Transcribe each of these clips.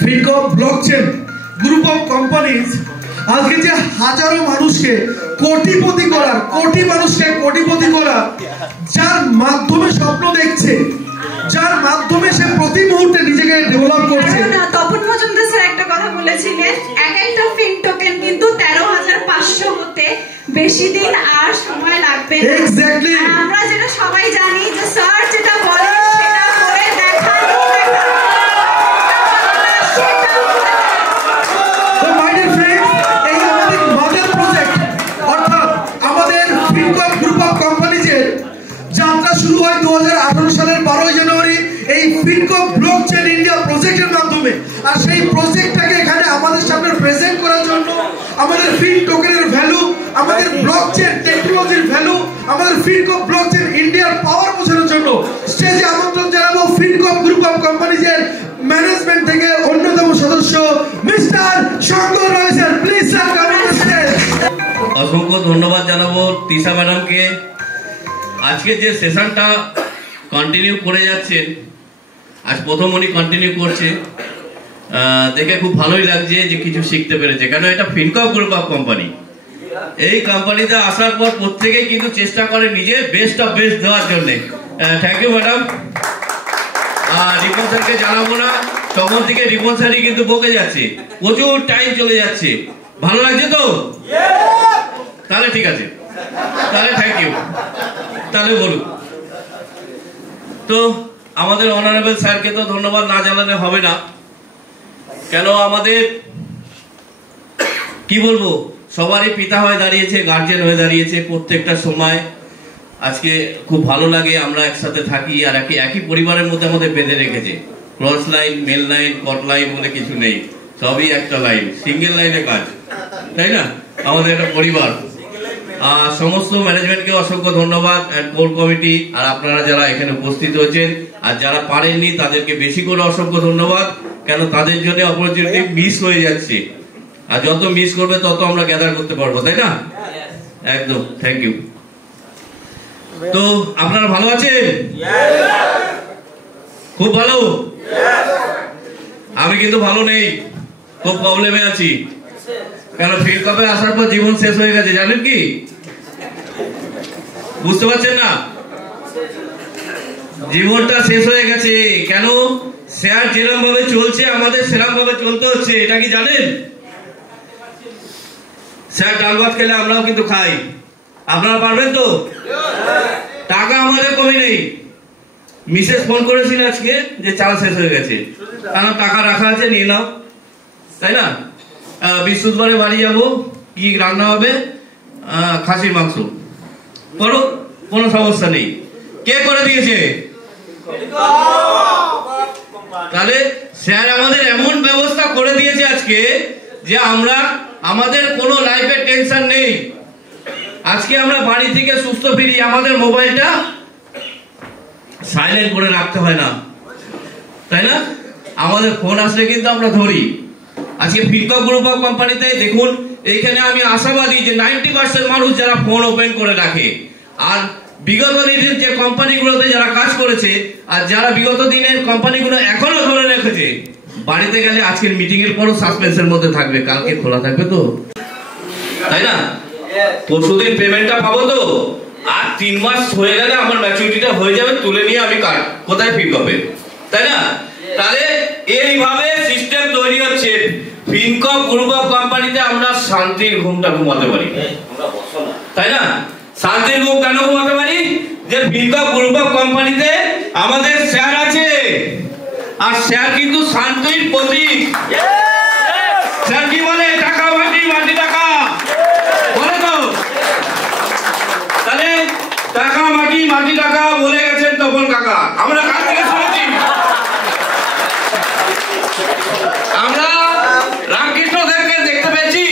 ফিনকপ blockchain group of companies আজকে যে হাজারো মানুষকে কোটিপতি করার, কোটি মানুষকে কোটিপতি করা, যার মাধ্যমে স্বপ্ন দেখছে, যার মাধ্যমে সে প্রতি মুহূর্তে নিজেকে ডেভেলপ করছে। তপন মজুমদার স্যার একটা কথা বলেছিলেন, এক একটা ফিন টোকেন কিন্তু 13,500 হতে বেশি দিন আর সময় লাগবে না। এক্স্যাক্টলি। আমরা যেটা সবাই জানি যে স্যার যেটা বলে সেটা করে দেখানো। তো মাই ডিয়ার ফ্রেন্ডস, এই আমাদের মাদার প্রজেক্ট অর্থাৎ আমাদের ফিনকপ গ্রুপ অফ কোম্পানিজের যাত্রা শুরু হয় 2018 সালের 12 জানুয়ারি এই ফিনকপ ব্লকচেন ইন্ডিয়া প্রজেক্টের মাধ্যমে। আর সেই প্রজেক্টটাকে এখানে আমাদের সামনে প্রেজেন্ট করার জন্য, আমাদের ফিন টোকেনের ভ্যালু, আমাদের ব্লকচেন টেকনোলজির ভ্যালু, আমাদের ফিনকপ ব্লকচেন ইন্ডিয়ার পাওয়ার বোঝানোর জন্য স্টেজে আমন্ত্রণ জানাবো ফিনকপ গ্রুপ অফ কোম্পানিজের ম্যানেজমেন্ট থেকে অন্যতম সদস্য mister Shankar Roy sir. Please sir come on the stage. অসংখ্য ধন্যবাদ জানাবো তিশা ম্যাডামকে। আজকে যে সেশনটা কন্টিনিউ করে যাচ্ছেন, আজ প্রথম উনি কন্টিনিউ করছে, দেখে খুব ভালোই লাগছে যে কিছু শিখতে পেরেছে। কেন এটা ফিনকপ গ্রুপ অফ কোম্পানি, এই কোম্পানিতে আসার পর প্রত্যেকেই কিন্তু চেষ্টা করে নিজের বেস্ট অফ বেস্ট দেওয়ার জন্য। Thank you madam. আর রিপন স্যারকে জানাবো না, তখন থেকে রিপন স্যারই কিন্তু বকে যাচ্ছে, প্রচুর টাইম চলে যাচ্ছে। ভালো লাগছে তো? তাহলে ঠিক আছে, তাহলে থ্যাংক ইউ। তাহলে বলুন তো, আমাদের অনারেবল স্যারকে তো ধন্যবাদ না জানালে হবে না। কেন আমাদের কি বলবো, সবারই পিতা হয়ে দাঁড়িয়েছে, গার্জিয়ান হয়ে দাঁড়িয়েছে প্রত্যেকটা সময়। আজকে খুব ভালো লাগে, আমরা একসাথে থাকি আর একই পরিবারের মধ্যে আমাদের বেঁধে রেখেছে। ক্রস লাইন, মেল লাইন, কট লাইন বলে কিছু নেই, সবই একটা লাইন, সিঙ্গেল লাইনে কাজ, তাই না? আমাদের একটা পরিবার। সমস্ত ম্যানেজমেন্টকে অসংখ্য ধন্যবাদ, কোর কমিটি আর আপনারা যারা এখানে উপস্থিত হয়েছেন, আর যারা পারেননি তাদেরকে বেশি করে অসংখ্য ধন্যবাদ। কেন তাদের জন্য অপরচুনিটি মিস হয়ে যাচ্ছে, আর যত মিস করবে তত আমরা গ্যাদার করতে পারবো, তাই না? একদম, থ্যাংক ইউ। তো আপনারা ভালো আছেন? খুব ভালো? আমি কিন্তু ভালো নেই, খুব প্রবলেমে আছি। কেন ফিনকপে আসার পর জীবন শেষ হয়ে গেছে, জানেন কি? বুঝতে পারছেন না? জীবনটা শেষ হয়ে গেছে। কেন? স্যার যেরকম ভাবে চলছে আমাদের সেরকম ভাবে চলতে হচ্ছে, এটা কি জানেন? স্যার ডাল ভাত খেলে আমরাও কিন্তু খাই, আপনারা পারবেন তো? টাকা আমাদের কমে নেই। মিসেস ফোন করেছিল আজকে যে চাল শেষ হয়ে গেছে, কারণ টাকা রাখা আছে, নিয়ে নাও, তাই না? বৃহস্পতিবারে বাড়ি যাবো, কি রান্না হবে? খাসির মাংস করো, কোনো সমস্যা নেই। কে করে দিয়েছে? তাহলে স্যার আমাদের এমন ব্যবস্থা করে দিয়েছে আজকে যে আমরা, আমাদের কোনো লাইফের টেনশন নেই। আজকে আমরা বাড়ি থেকে সুস্থ ফিরি, আমাদের মোবাইলটা সাইলেন্ট করে রাখতে হয় না, তাই না? আমাদের ফোন আসলে কিন্তু আমরা ধরি। আজকে ফিনকপ গ্রুপ অফ কোম্পানিতে দেখুন, এইখানে আমি আশাবাদী যে 90% মানুষ যারা ফোন ওপেন করে রাখে, আর বিগত দিনের যে কোম্পানিগুলোতে যারা কাজ করেছে, আর যারা বিগত দিনের কোম্পানিগুলো এখনো ধরে রেখেছে, বাড়িতে গেলে আজকের মিটিং এর পরও সাসপেন্সের মধ্যে থাকবে, কালকে খোলা থাকবে তো, তাই না? পরশুদিন পেমেন্টটা পাবো তো, আর 3 মাস হয়ে গেলে আমার ম্যাচুরিটিটা হয়ে যাবে, তুলে নিয়ে আমি কোথায় ফিনকপে, তাই না? তাহলে এইভাবে সিস্টেম তৈরি হচ্ছে। ফিনকপ গ্রুপ অফ কোম্পানিতে আমরা শান্তির ঘুমটা ঘুমাতে পারি, তাই না? শান্তির ঘুম কেন ঘুমাতে পারি? যে ফিনকপ গ্রুপ অফ কোম্পানিতে আমাদের স্যার আছে, আর স্যার কিন্তু শান্তির প্রতীক। স্যার কি বলে? টাকা মাটি, মাটি টাকা বলে তো। তাহলে টাকা মাটি, মাটি টাকা বলে গেছেন তপন কাকা, আমরা কার থেকে শুনেছি? আমরা রামকৃষ্ণ দেবকে দেখতে পেয়েছি,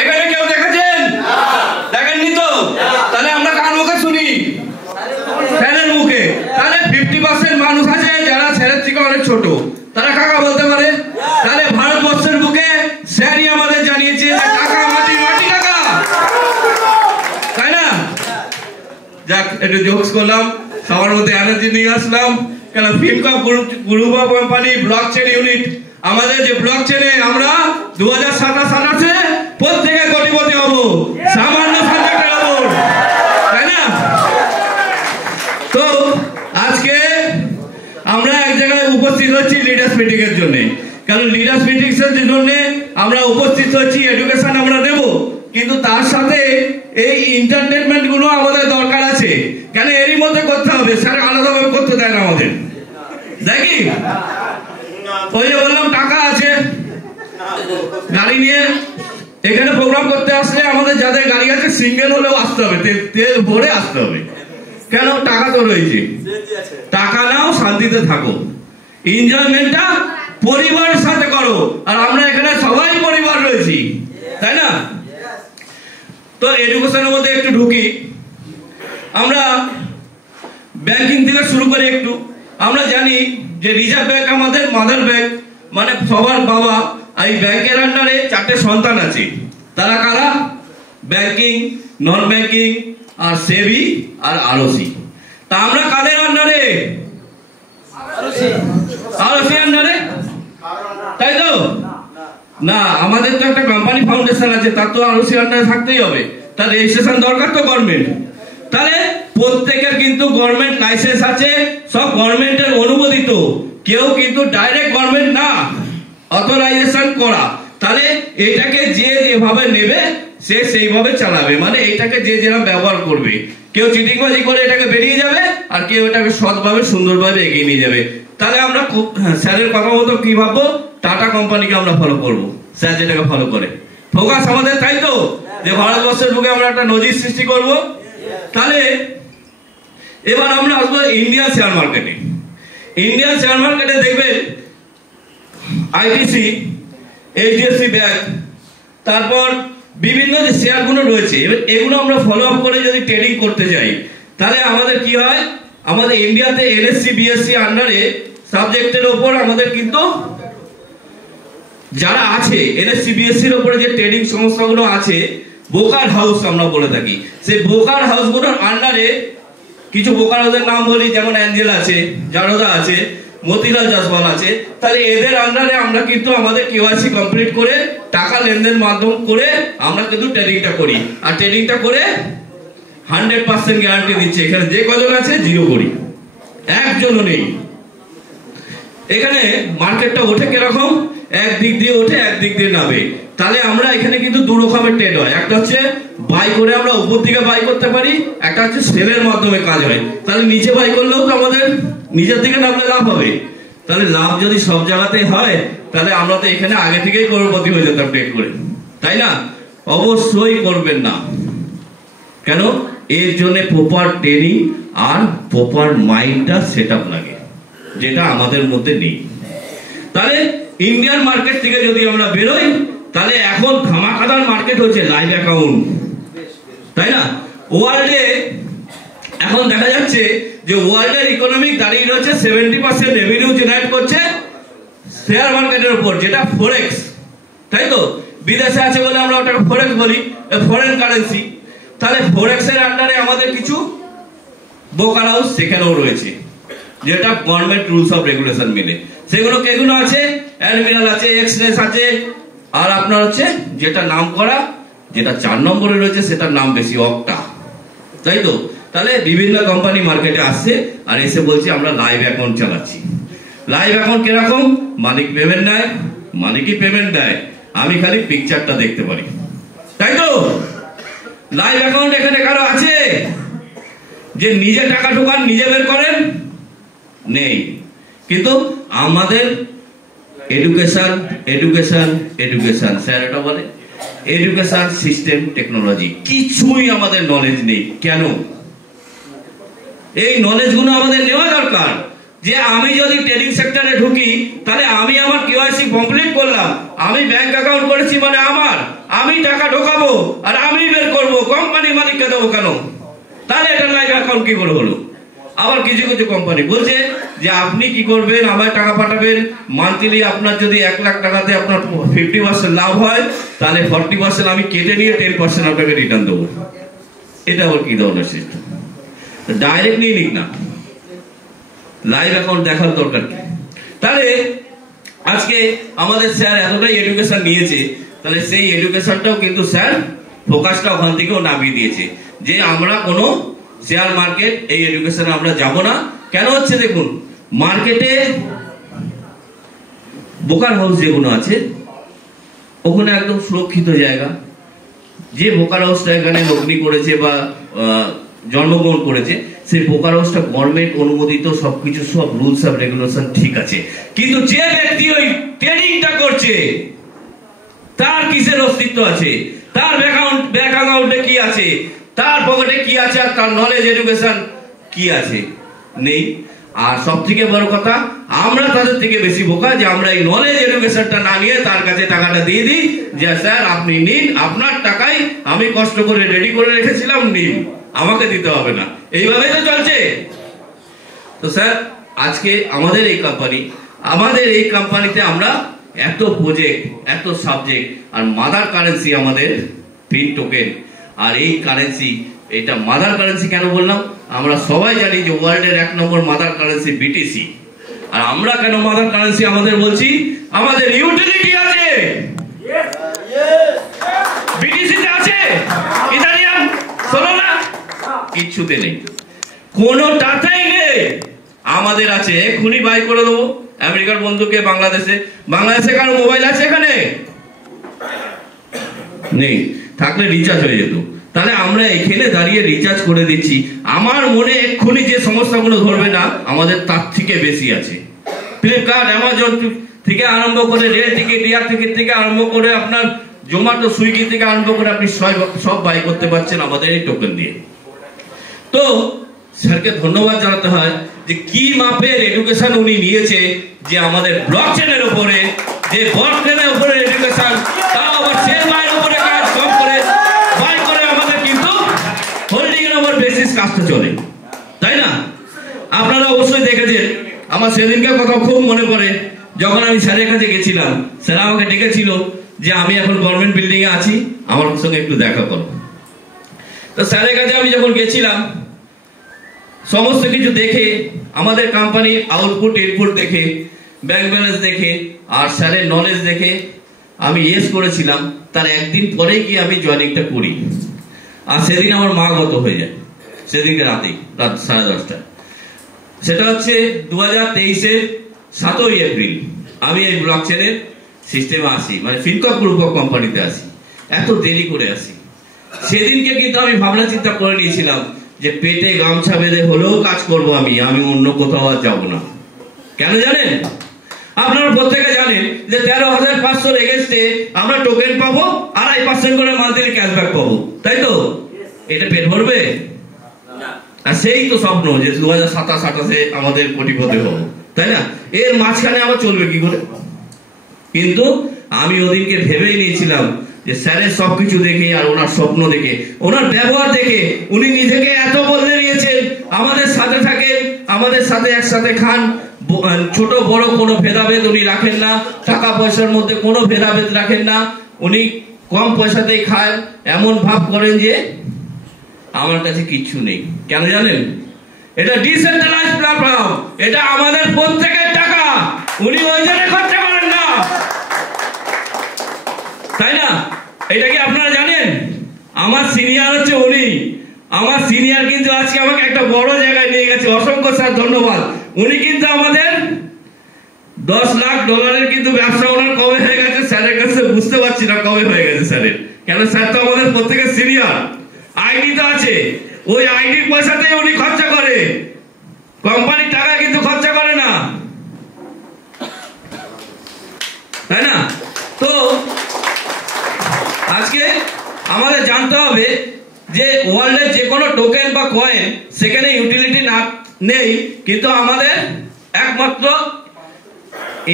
এখানে কেউ দেখেছেন? দেখেননি তো? তাহলে আমরা কার মুখে শুনি? স্যারের মুখে। তাহলে 50% মানুষ আছে যারা স্যারের থেকে অনেক ছোট, তারা কাকা বলতে পারে। তাহলে ভারতবর্ষের বুকে স্যারই আমাদের জানিয়েছে টাকা মাটি, মাটি টাকা, তাই না? যাক, একটু জোকস করলাম, সবার মধ্যে এনার্জি নিয়ে আসলাম। Ken Fincorp group of company blockchain unit আমাদের যে ব্লক চেনে আমরা 2027-28 প্রত্যেকে কোটিপতি হব, সামান্য সাবজেক্টের উপর, তাই না? তো আজকে আমরা এক জায়গায় উপস্থিত হচ্ছি লিডার্স মিটিং এর জন্য। কারণ লিডার্স মিটিং এর জন্য আমরা উপস্থিত হচ্ছি, এডুকেশন আমরা নেব, কিন্তু তার সাথে এই এন্টারটেইনমেন্ট গুলো আমাদের দরকার আছে। কেন এরই মধ্যে করতে হবে, স্যার আলাদাভাবে করতে দেয় না আমাদের, দেখি ওই যে বললাম টাকা আছে, গাড়ি নিয়ে এখানে প্রোগ্রাম করতে আসলে আমাদের যাদের গাড়ি আছে সিঙ্গেল হলেও আসতে হবে, তেল ভরে আসতে হবে। কেন? টাকা তো রয়েছে, টাকা নাও, শান্তিতে থাকো, এনজয়মেন্টটা পরিবারের সাথে করো। আর আমরা এখানে সবাই পরিবার রয়েছি, তাই না? তো এডুকেশনের মধ্যে একটু ঢুকি। আমরা ব্যাংকিং থেকে শুরু করে একটু আমরা জানি যে রিজার্ভ ব্যাংক আমাদের মাদার ব্যাংক, মানে সবার বাবা। এই ব্যাংকের আন্ডারে 4টে সন্তান আছে। তারা কারা? ব্যাংকিং, নন ব্যাংকিং, আর সেবি আর আরওসি। তা আমরা কাদের আন্ডারে? আরওসি আন্ডারে, তাই তো না? আমাদের তো একটা কোম্পানি ফাউন্ডেশন আছে, তার তো আরওসি আন্ডারে থাকতেই হবে, তার রেজিস্ট্রেশন দরকার তো গভর্নমেন্ট। তাহলে প্রত্যেকের কিন্তু গভর্নমেন্ট লাইসেন্স আছে, সব গভর্নমেন্টের অনুমোদিত, কেউ কিন্তু ডাইরেক্ট গভর্নমেন্ট না, অথরাইজেশন করা। তাহলে এটাকে যে যেভাবে নেবে সে সেইভাবে চালাবে, মানে এটাকে যে যেরকম ব্যবহার করবে। কেউ চিটিংবাজি করে এটাকে বেরিয়ে যাবে, আর কেউ এটাকে সৎভাবে সুন্দরভাবে এগিয়ে নিয়ে যাবে। তাহলে আমরা স্যারের কথা মতো কি ভাববো? টাটা কোম্পানিকে আমরা ফলো করবো, স্যার যেটাকে ফলো করে। ফোকাস আমাদের, তাই তো, যে ভারতবর্ষের বুকে আমরা একটা নজির সৃষ্টি করব। তাহলে এবার আমরা আসবো ইন্ডিয়ান শেয়ার মার্কেটে। ইন্ডিয়ান শেয়ার মার্কেটে দেখবেন আইটিসি, এইচডিএফসি ব্যাংক, তারপর বিভিন্ন যে শেয়ারগুলো রয়েছে, এগুলো আমরা ফলো আপ করে যদি ট্রেডিং করতে যাই, তাহলে আমাদের কি হয়? আমাদের ইন্ডিয়াতে এনএসসি বিএসসি আন্ডারে সাবজেক্টের ওপর আমাদের কিন্তু যারা আছে এনএসসি বিএসসির উপরে যে ট্রেডিং সংস্থাগুলো আছে, ব্রোকার হাউস আমরা বলে থাকি, সেই ব্রোকার হাউসগুলোর আন্ডারে কিছু ব্রোকার হাউসের নাম বলি, যেমন অ্যাঞ্জেল আছে, জারোদা আছে, মতিলাল জাসওয়াল আছে। তাহলে এদের আন্ডারে আমরা কিন্তু আমাদের কেওয়াইসি কমপ্লিট করে টাকা লেনদেন মাধ্যম করে আমরা কিন্তু ট্রেডিংটা করি। আর ট্রেডিংটা করে 100% গ্যারান্টি দিচ্ছে, এখানে যে কজন আছে জিরো করি, একজনও নেই। এখানে মার্কেটটা ওঠে কিরকম? একদিক দিয়ে ওঠে, একদিক দিয়ে নামে। তাহলে আমরা এখানে কিন্তু দু রকমের ট্রেড হয়, একটা হচ্ছে বাই করে আমরা উপর দিকে বাই করতে পারি, একটা হচ্ছে সেলের মাধ্যমে কাজ হয়। তাহলে নিচে বাই করলেও তো আমাদের নিচের দিকে নামলে লাভ হবে। তাহলে লাভ যদি সব জায়গাতে হয়, তাহলে আমরা তো এখানে আগে থেকেই করোড়পতি হয়ে যেতাম ট্রেড করে, তাই না? অবশ্যই করবেন না। কেন? এর জন্য প্রপার ট্রেনিং আর প্রপার মাইন্ডটা সেট আপ লাগে, যেটা আমাদের মধ্যে নেই। তাহলে ইন্ডিয়ান মার্কেট থেকে যদি আমরা বেরোই, তাহলে এখন ধামাকাদার মার্কেট হচ্ছে লাইভ অ্যাকাউন্ট, তাই না? ওয়ার্ল্ডে এখন দেখা যাচ্ছে যে ওয়ার্ল্ডের ইকোনমিক দাঁড়িয়ে রয়েছে 70% রেভিনিউ জেনারেট করছে শেয়ার মার্কেটের উপর, যেটা ফরেক্স, তাই তো? বিদেশে আছে বলে আমরা ওটাকে ফরেক্স বলি, ফরেন কারেন্সি। তাহলে ফরেক্সের আন্ডারে আমাদের কিছু ব্রোকার হাউস সেখানেও রয়েছে, যেটা গভর্নমেন্ট রুলস অফ রেগুলেশন মেনে। সেগুলো কেগুলো আছে, অ্যাডমিরাল আছে, এক্সপ্রেস আছে, আর আপনার হচ্ছে যেটা নাম করা, যেটা 4 নম্বরে রয়েছে সেটার নাম বেশি, অক্টা, তাই তো? তাহলে বিভিন্ন কোম্পানি মার্কেটে আসছে আর এসে বলছে আমরা লাইভ অ্যাকাউন্ট চালাচ্ছি। লাইভ অ্যাকাউন্ট কিরকম? মালিক পেমেন্ট নেয়, মালিকই পেমেন্ট দেয়, আমি খালি পিকচারটা দেখতে পারি, তাই তো? লাইভ অ্যাকাউন্ট এখানে কারো আছে যে নিজে টাকা ঢোকান, নিজে বের করেন? নেই। কিন্তু আমাদের এডুকেশন এডুকেশন এডুকেশন, স্যার এটা বলে এডুকেশন সিস্টেম টেকনোলজি, কিছুই আমাদের নলেজ নেই। কেন? এই নলেজগুলো আমাদের নেওয়া দরকার। যে আমি যদি ট্রেডিং সেক্টরে ঢুকি, তাহলে আমি আমার কেওয়াইসি কমপ্লিট করলাম, আমি ব্যাংক অ্যাকাউন্ট করেছি, মানে আমার, আমি টাকা ঢোকাবো আর আমি বের করবো, কোম্পানি মালিককে দেবো কেন? তাহলে এটা লাইভ অ্যাকাউন্ট কি করে হলো? আবার কিছু কিছু কোম্পানি বলছে যে আপনি কি করবেন, আমার টাকা পাঠাবেন, মান্থলি আপনার যদি 1 লাখ টাকাতে আপনার 50% লাভ হয়, তাহলে 40% আমি কেটে নিয়ে 10% আপনাকে রিটার্ন দেবো। এটা আবার কি ধরনের সিস্টেম? ডাইরেক্টলি নিক না, লাইভ অ্যাকাউন্ট দেখার দরকার কি? তাহলে আজকে আমাদের স্যার এতটাই এডুকেশন নিয়েছে, তাহলে সেই এডুকেশনটাও কিন্তু স্যার ফোকাসটা ওখান থেকেও নামিয়ে দিয়েছে যে আমরা কোনো শেয়ার মার্কেট এই এডুকেশনে আমরা যাব না। কেন হচ্ছে দেখুন, মার্কেটে ব্রোকার হাউস যেগুলো আছে ওখানে একদম সুরক্ষিত জায়গা। যে ব্রোকার হাউসটা এখানে লগ্নি করেছে বা জন্মগ্রহণ করেছে সেই ব্রোকার হাউসটা গভর্নমেন্ট অনুমোদিত, সবকিছু সব রুলস অ্যান্ড রেগুলেশন ঠিক আছে, কিন্তু যে ব্যক্তি ওই ট্রেডিংটা করছে তার কিসের অস্তিত্ব আছে, তার ব্যাংক অ্যাকাউন্টে কি আছে, তার পকেটে কি আছে, আর তার নলেজ এডুকেশন কি আছে? নেই। আর সব থেকে বড় কথা, আমরা তাদের থেকে বেশি বোকা যে আমরা এই নলেজ এডুকেশনটা না নিয়ে তার কাছে টাকাটা দিয়ে দিই যে স্যার আপনি নিন, আপনার টাকায় আমি কষ্ট করে রেডি করে রেখেছিলাম, নিন, আমাকে দিতে হবে না। এইভাবেই তো চলছে। তো স্যার আজকে আমাদের এই কোম্পানিতে আমরা এত প্রজেক্ট, এত সাবজেক্ট, আর মাদার কারেন্সি আমাদের ফিন টোকেন। আর এই কারেন্সি, এটা মাদার কারেন্সি কেন বললাম? আমরা সবাই জানি যে ওয়ার্ল্ডের 1 নম্বর মাদার কারেন্সি বিটিসি। আর আমরা কেন মাদার কারেন্সি আমাদের বলছি? আমাদের ইউটিলিটি আছে, বিটিসিতে আছে, ইথারিয়াম, সোলানা কিচ্ছুতে নেই, কোনোটাতেই নেই। আমাদের আছে, এক্ষুনি বাই করে দেবো আমেরিকার বন্ধুকে। বাংলাদেশে কারো মোবাইল আছে এখানে? নেই, থাকলে রিচার্জ হয়ে যেত। তাহলে আমরা এখানে দাঁড়িয়ে রিচার্জ করে দিচ্ছি। আমার মনে এক্ষুনি যে সমস্যাগুলো ধরবে না, আমাদের তার থেকে বেশি আছে। ফ্লিপকার্ট, অ্যামাজন থেকে আরম্ভ করে রেল টিকিট, এয়ার টিকিট থেকে আরম্ভ করে আপনার জোম্যাটো, সুইগি থেকে আরম্ভ করে আপনি সব বাই করতে পারছেন আমাদের এই টোকেন দিয়ে। তো স্যারকে ধন্যবাদ জানাতে হয় যে কি মাপের এডুকেশন উনি নিয়েছে, যে আমাদের ব্লকচেনের উপরে, যে ব্লকচেনের উপরে এডুকেশন, তাও আবার শেয়ার বাইয়ের উপরে কাজ কম করে বাই করে আমাদের কিন্তু হোল্ডিং এর উপর বেসিস কাজটা চলে, তাই না? আপনারা অবশ্যই দেখেছেন। আমার সেদিনকার কথা খুব মনে পড়ে, যখন আমি স্যারের কাছে গেছিলাম, স্যার আমাকে ডেকেছিল যে আমি এখন গভর্নমেন্ট বিল্ডিং এ আছি, আমার সঙ্গে একটু দেখা করো। তো স্যারের কাছে আমি যখন গেছিলাম, সমস্ত কিছু দেখে, আমাদের কোম্পানির আউটপুট ইনপুট দেখে, ব্যাংক ব্যালেন্স দেখে, আর স্যারের নলেজ দেখে আমি ইয়েস করেছিলাম। তার একদিন পরেই কি আমি জয়েনিংটা করি। আর সেদিন আমার মা গত হয়ে যায়, সেদিনকে রাতেই, রাত 10:30। সেটা হচ্ছে 2023-এর 7ই এপ্রিল আমি এই ব্লকচেনের সিস্টেমে আসি, মানে ফিনকপ গ্রুপ অফ কোম্পানিতে আসি। এত দেরি করে আসি। সেদিনকে কিন্তু আমি ভাবনা চিন্তা করে নিয়েছিলাম যে পেটে গামছা বেঁধে হলেও কাজ করব, আমি অন্য কোথাও আর যাবো না। কেন জানেন? আপনারা প্রত্যেকে জানেন যে 13,500 এগেইনস্টে আমরা টোকেন পাবো, 2.5% করে মান্থলি ক্যাশব্যাক পাবো, তাই তো? এটা পেট ভরবে? আর সেই তো স্বপ্ন যে 2027-28-এ আমাদের কোটিপতি হবো, তাই না? এর মাঝখানে আবার চলবে কি করে? কিন্তু আমি ওদিনকে ভেবেই নিয়েছিলাম যে স্যারের সবকিছু দেখে, আর ওনার স্বপ্ন দেখে, ওনার ব্যবহার দেখে, উনি নিজেকে এত বদলে নিয়েছেন। আমাদের সাথে থাকেন, আমাদের সাথে একসাথে খান, ছোট বড় কোনো ভেদাভেদ উনি রাখেন না, টাকা পয়সার মধ্যে কোনো ভেদাভেদ রাখেন না। উনি কম পয়সাতেই খান, এমন ভাব করেন যে আমার কাছে কিচ্ছু নেই। কেন জানেন? এটা ডিসেন্ট্রালাইজড প্ল্যাটফর্ম, এটা আমাদের প্রত্যেকের টাকা, উনি ওই জন্য খরচা করেন না, তাই না? এটা কি আপনারা জানেন? আমার সিনিয়র হচ্ছে উনি। আমার সিনিয়র কিন্তু আজকে আমাকে একটা বড় জায়গায় নিয়ে গেছে, অসংখ্য স্যার ধন্যবাদ। উনি কিন্তু আমাদের $10 লাখ কিন্তু ব্যবসা ওনার কবে হয়ে গেছে স্যারের কাছে বুঝতে পারছি না কবে হয়ে গেছে স্যারের। কেন? স্যার তো আমাদের প্রত্যেকের সিনিয়র, আইডি তো আছে, ওই আইডির পয়সাতেই উনি খরচা করে, কোম্পানির টাকা কিন্তু খরচা করে না, তাই না? তো আজকে আমাদের জানতে হবে যে ওয়ার্ল্ডের যে কোনো টোকেন বা কয়েন, সেখানে ইউটিলিটি না নেই, কিন্তু আমাদের একমাত্র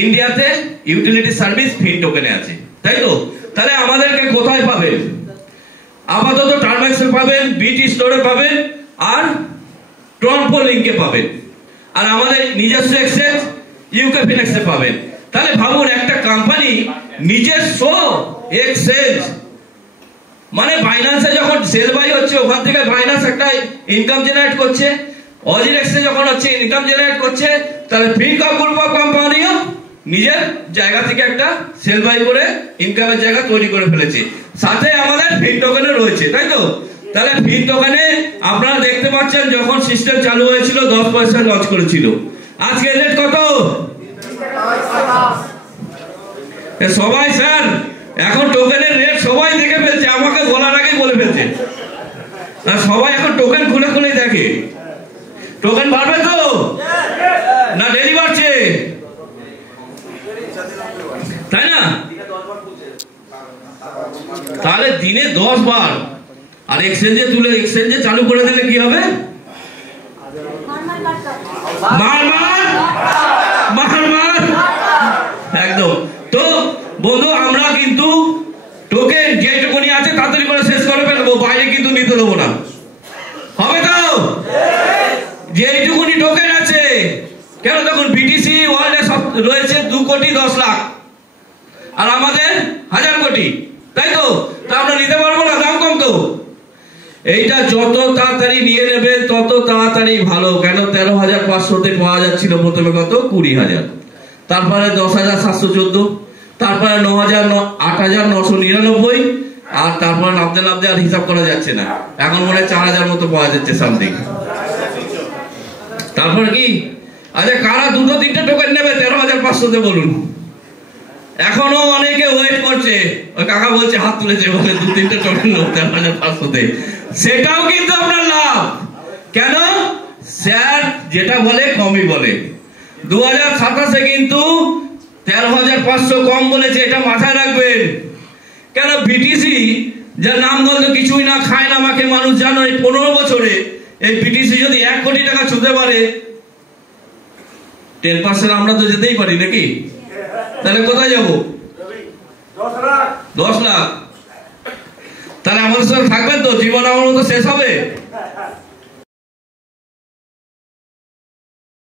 ইন্ডিয়াতে ইউটিলিটি সার্ভিস ফিন টোকেনে আছে, তাই তো? তাহলে আমাদেরকে কোথায় পাবেন? আপাতত টার্মেক্সে পাবেন, বিটি স্টোরে পাবেন, আর ট্রম্পো লিঙ্কে পাবেন, আর আমাদের নিজস্ব এক্সচেঞ্জ ইউকে ফিনেক্সে পাবেন। তাহলে ভাবুন, একটা কোম্পানি নিজস্ব এক্সচেঞ্জ, মানে বাইন্যান্সে যখন সেল বাই হচ্ছে, ওখান থেকে বাইন্যান্স একটা ইনকাম জেনারেট করছে, অজিরেক্সে যখন হচ্ছে ইনকাম জেনারেট করছে, তাহলে ফিনকপ গ্রুপ অফ কোম্পানিও নিজের জায়গা থেকে একটা সেল বাই করে ইনকামের জায়গা তৈরি করে ফেলেছে, সাথে আমাদের ফিন টোকেনও রয়েছে, তাই তো? তাহলে ফিন টোকেনে আপনারা দেখতে পাচ্ছেন যখন সিস্টেম চালু হয়েছিল 10 পয়সা লঞ্চ করেছিল, আজকে রেট কত? সবাই স্যার এখন টোকেনের রেট সবাই দেখে ফেলছে, আমাকে বলার আগেই বলে ফেলছে, আর সবাই এখন টোকেন খুলে খুলে দেখে। টোকেন বাড়বে তো না ডেলি বাড়ছে, তাই না? তাহলে দিনে 10 বার, আর এক্সচেঞ্জে তুলে এক্সচেঞ্জে চালু করে দিলে কি হবে? একদম। তো বন্ধু আমরা কিন্তু টোকেন যেটুকুনি আছে তাড়াতাড়ি করে শেষ করে ফেলবো, বাইরে কিন্তু নিতে দেবো না, হবে তো? যেটুকুনি টোকেন আছে, কেন দেখুন বিটিসি ওয়ার্ল্ডে সব রয়েছে 2 কোটি 10 লাখ, আর আমাদের 1000 কোটি, তাই তো? তা আমরা নিতে পারবো না, দাম কম তো। এইটা যত তাড়াতাড়ি নিয়ে নেবে তত তাড়াতাড়ি ভালো। কেন 13,500-তে পাওয়া যাচ্ছিল প্রথমে কত? 20,000, তারপরে 10,714, তারপরে 8,999, আর তারপরে নামতে নামতে আর হিসাব করা যাচ্ছে না, এখন মনে হয় 4,000 মতো পাওয়া যাচ্ছে সামথিং। তারপর কি? আচ্ছা কারা 2-3টে টোকেন নেবে 13,500-তে বলুন? এখনো অনেকে ওয়েট করছে, ওই কাকা বলছে হাত তুলেছে, বলে 2-3টে টোকেন নেব 13,500-তে, সেটাও কিন্তু আপনার লাভ। কেন? স্যার যেটা বলে কমই বলে। 2027-এ কিন্তু 13,500 কম বলেছে, এটা মাথায় রাখবেন। কেন? বিটিসি যার নাম গন্ধ কিছুই না, খায় না মাকে মানুষ, জানো এই 15 বছরে এই বিটিসি যদি 1 কোটি টাকা ছুঁতে পারে, 10% আমরা তো যেতেই পারি নাকি? তাহলে কোথায় যাব? 10 লাখ। তাহলে আমাদের সঙ্গে থাকবেন তো? জীবন আমার মতো শেষ হবে?